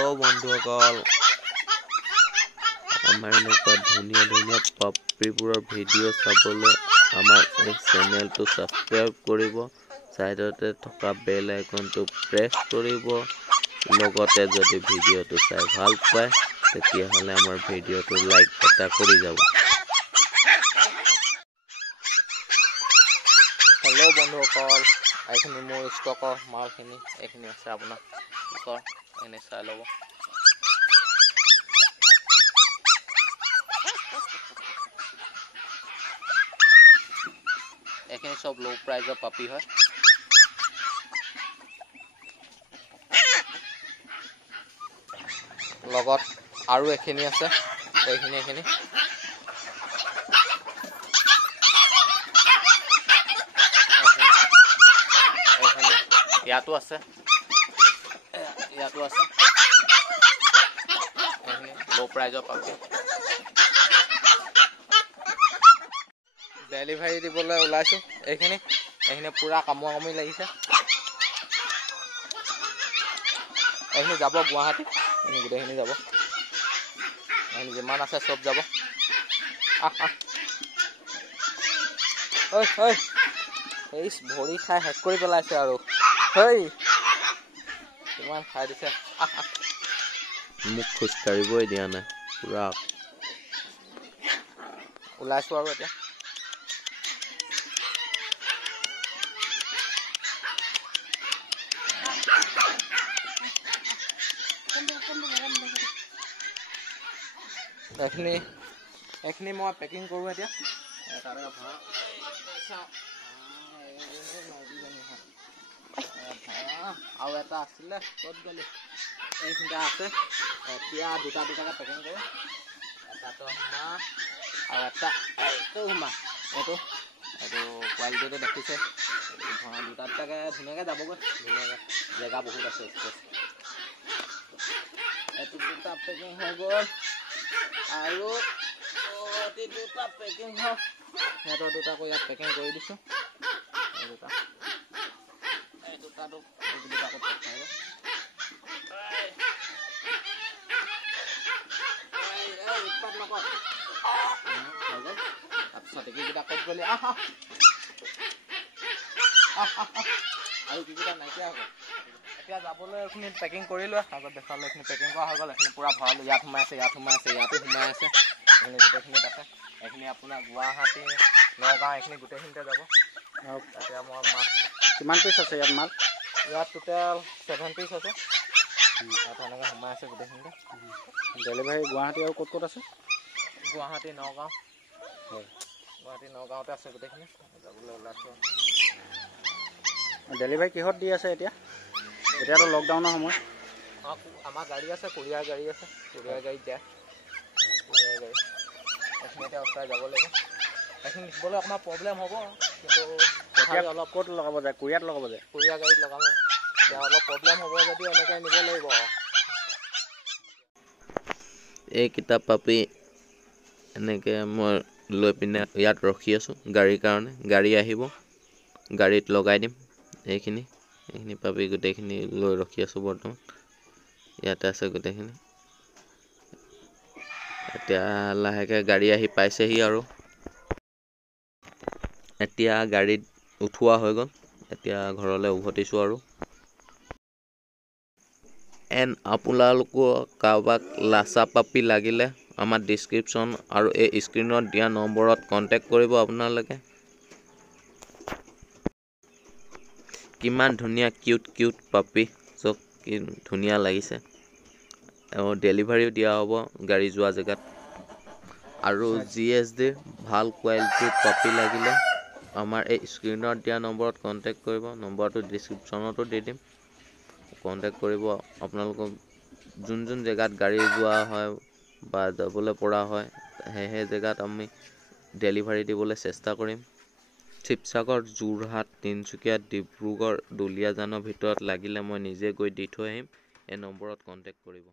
Hello' বন্ধুসকল, আমাৰ এনেকুৱা ধুনীয়া ধুনীয়া পাপ্পিবোৰৰ ভিডিঅ' চাবলৈ আমাৰ এই চেনেলটো ছাবস্ক্ৰাইব কৰিব, ছাইডতে থকা বেল আইকনটো প্ৰেছ কৰিব। লগতে যদি ভিডিঅ'টো চাই ভাল পায় তেতিয়াহ'লে আমাৰ ভিডিঅ'টো লাইক এটা কৰি যাব। হেল্ল' বন্ধুসকল, এইখিনি মোৰ ষ্টকৰ মালখিনি এইখিনি আছে আপোনাৰ এনে চাই ল'ব। এইখিনি সব লো প্ৰাইজৰ পাপি হয়। লগত আৰু এইখিনি আছে, এইখিনি ইয়াতো আছে, এইখিনি লো প্ৰাইজৰ পাপি। ডেলিভাৰী দিবলৈ ওলাইছো। এইখিনি পুৰা কামুৱা কামুৰি লাগিছে। এইখিনি যাব গুৱাহাটী, গোটেইখিনি যাব, এইখিনি যিমান আছে চব যাব। এই ভৰি খাই শেষ কৰি পেলাইছে আৰু কিমান খাই দিছে। মোক খোজ কাঢ়িবই দিয়া নাই, পুৰা ওলাইছো আৰু এতিয়া। এইখিনি মই পেকিং কৰোঁ এতিয়া। আৰু এটা আছিলে ক'ত গ'লি, এইখিনিতে আছে। এতিয়া দুটাকে পেকিং কৰোঁ। এটাতো সোমা আৰু এটা এইটো সোমা। এইটো কোৱালিটিটো দেখিছে, দুটাকে ধুনীয়াকৈ যাবগৈ। ধুনীয়াকৈ জেগা বহুত আছে। এইটো দুটা পেকিং হৈ গ'ল আৰু দুটা পেকিং হওক। সিহঁতৰ দুটাকৈ ইয়াত পেকিং কৰি দিছোঁ। এই দুটাটো পঠাই উৎপাত নকৰ। তাৰপিছত এইকেইটা ক'ত গ'লি, আৰু কিকেইটা নাইকিয়া হ'ব। এতিয়া যাবলৈ এইখিনি পেকিং কৰিলোঁ। আগত দেখালোঁ এইখিনি পেকিং কৰা হৈ গ'ল। এইখিনি পূৰা ভৰালোঁ। ইয়াত সোমাই আছে, ইয়াতো সোমাই আছে, এইখিনি গোটেইখিনিত আছে। এইখিনি আপোনাৰ গুৱাহাটী, নগাঁও এইখিনি গোটেইখিনিতে যাব। আৰু এতিয়া মই মাছ কিমান পিচ আছে ইয়াত মাল? ইয়াত টোটেল 7 পিচ আছে। ইয়াত এনেকৈ সোমাই আছে গোটেইখিনিতে। ডেলিভাৰী গুৱাহাটী আৰু ক'ত আছে? গুৱাহাটী, নগাঁও। নগাঁৱতে আছে গোটেইখিনি। যাবলৈ ওলাইছোঁ। ডেলিভাৰী কিহত দি আছে এতিয়া? এতিয়াতো লকডাউনৰ সময়। আমাৰ গাড়ী আছে, কুৰিয়াৰ গাড়ী আছে। কুৰিয়াৰ গাড়ীত যায়। এইখিনি এতিয়া ওচৰাই যাব লাগিব। এইখিনি নিবলৈ অকণমান প্ৰব্লেম হ'ব, কিন্তু এতিয়া অলপ ক'ত লগাব যায়? কুৰিয়াত লগাব যায়? কুৰিয়াৰ গাড়ীত লগাব। এতিয়া অলপ প্ৰব্লেম হ'ব যদি এনেকৈ নিব লাগিব। এই কিতাপ পাপি এনেকৈ মই লৈ পিনে ইয়াত ৰখি আছোঁ গাড়ীৰ কাৰণে। গাড়ী আহিব, গাড়ীত লগাই দিম। এইখিনি পাপি গোটেইখিনি লৈ ৰখি আছোঁ বৰ্তমান। ইয়াতে আছে গোটেইখিনি। এতিয়া লাহেকৈ গাড়ী আহি পাইছেহি আৰু। এতিয়া গাড়ীত উঠোৱা হৈ গ'ল। এতিয়া ঘৰলৈ উভতিছোঁ আৰু। আপোনালোকৰ কাৰোবাক লাচা পাপি লাগিলে আমাৰ ডিছক্ৰিপশ্যন আৰু এই স্ক্ৰীণত দিয়া নম্বৰত কণ্টেক্ট কৰিব আপোনালোকে। কিমান ধুনীয়া কিউট পাপি, চব কি ধুনীয়া লাগিছে। ডেলিভাৰীও দিয়া হ'ব গাড়ী যোৱা জেগাত। আৰু GSD ভাল কোৱালিটিৰ পাপি লাগিলে আমাৰ এই স্ক্ৰীণত দিয়া নম্বৰত কণ্টেক্ট কৰিব। নম্বৰটো ডিছক্ৰিপশ্যনতো দি দিম। কণ্টেক্ট কৰিব। আপোনালোকক যোন জেগাত গাড়ী যোৱা হয় বা যাবলৈ পৰা হয় সেই জেগাত আমি ডেলিভাৰী দিবলৈ চেষ্টা কৰিম। শিৱসাগৰ, যোৰহাট, তিনিচুকীয়া, ডিব্ৰুগড়, দুলীয়াজানৰ ভিতৰত লাগিলে মই নিজে গৈ দি থৈ আহিম। এই নম্বৰত কণ্টেক্ট কৰিব।